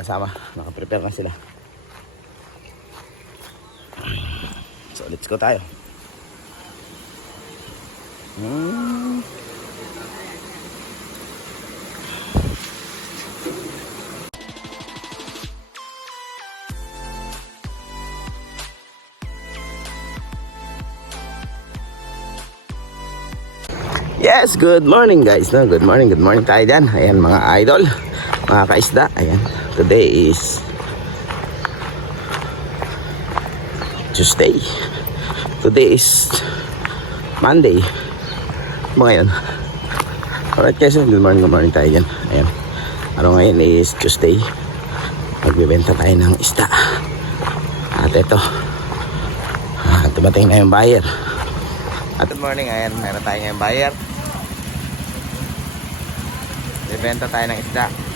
Kasama, nakaprepare na sila. So, let's go tayo. Hmm. Yes, good morning guys. No? Good morning, good morning tayo dyan. Ayan mga idol, mga kaisda. Ayan, today is Tuesday. Today is Monday. Mga yun. Alright guys, good morning, good morning tayo dyan. Ayan. Ano ngayon is Tuesday. Magbibenta tayo ng isda. At ito, ah, dumating na yung buyer. At good morning, ayan, meron tayo ngayong buyer. Bibenta tayo ng isda.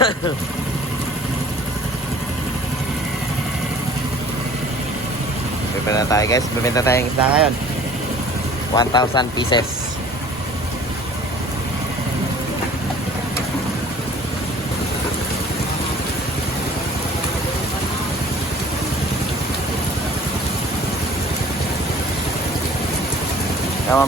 Bibenta tayo guys. Bibenta tayo ng isda ngayon. 1,000 pieces. Tama,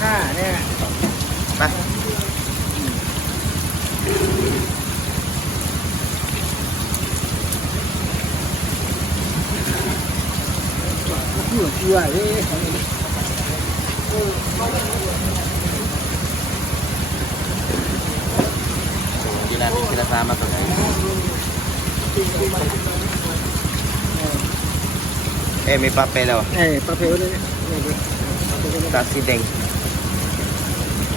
ข้าเนี่ยไปอยู่ช่วยดีแล้วดีแล้วตามมาตรงนี้เอ้ยมีปลาเปแล้วเอ้ยปลาเปลเลยปลาสีแดง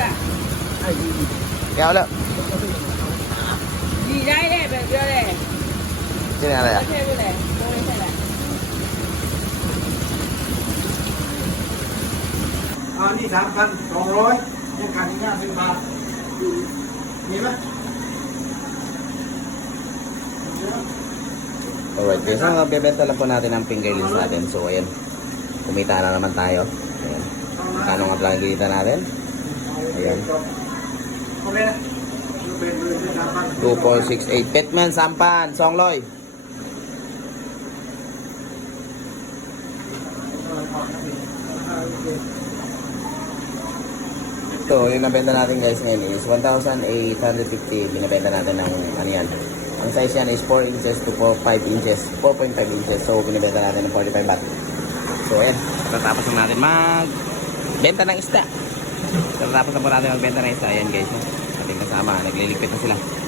mo dala. Kaya wala. Gì đây đây, bên kia đây. Sino nga kaya? Bên kia đây. Đâu đây đây. À, นี่สามพันสองร้อยยังขาดอีกห้าสิบบาท มีไหม Alright guys, ang bebenta lang po natin ang fingerlings natin. So ayan, kumita na naman tayo. Ayan. Kano nga pala ang kita natin? Ayan. 2468. Petman, sampan, songloy. Ito, yung nabenta natin guys ngayon is 1,850. Binabenta natin ng ano yan. Ang size yan is 4 inches to 4, 5 inches. 4.5 inches. So, binibenta natin ng 45 baht. So, ayan. Tatapos natin mag benta ng isda. Tatapos na po natin magbenta ng isda. Ayan guys. Ating kasama. Nagliligpit na sila.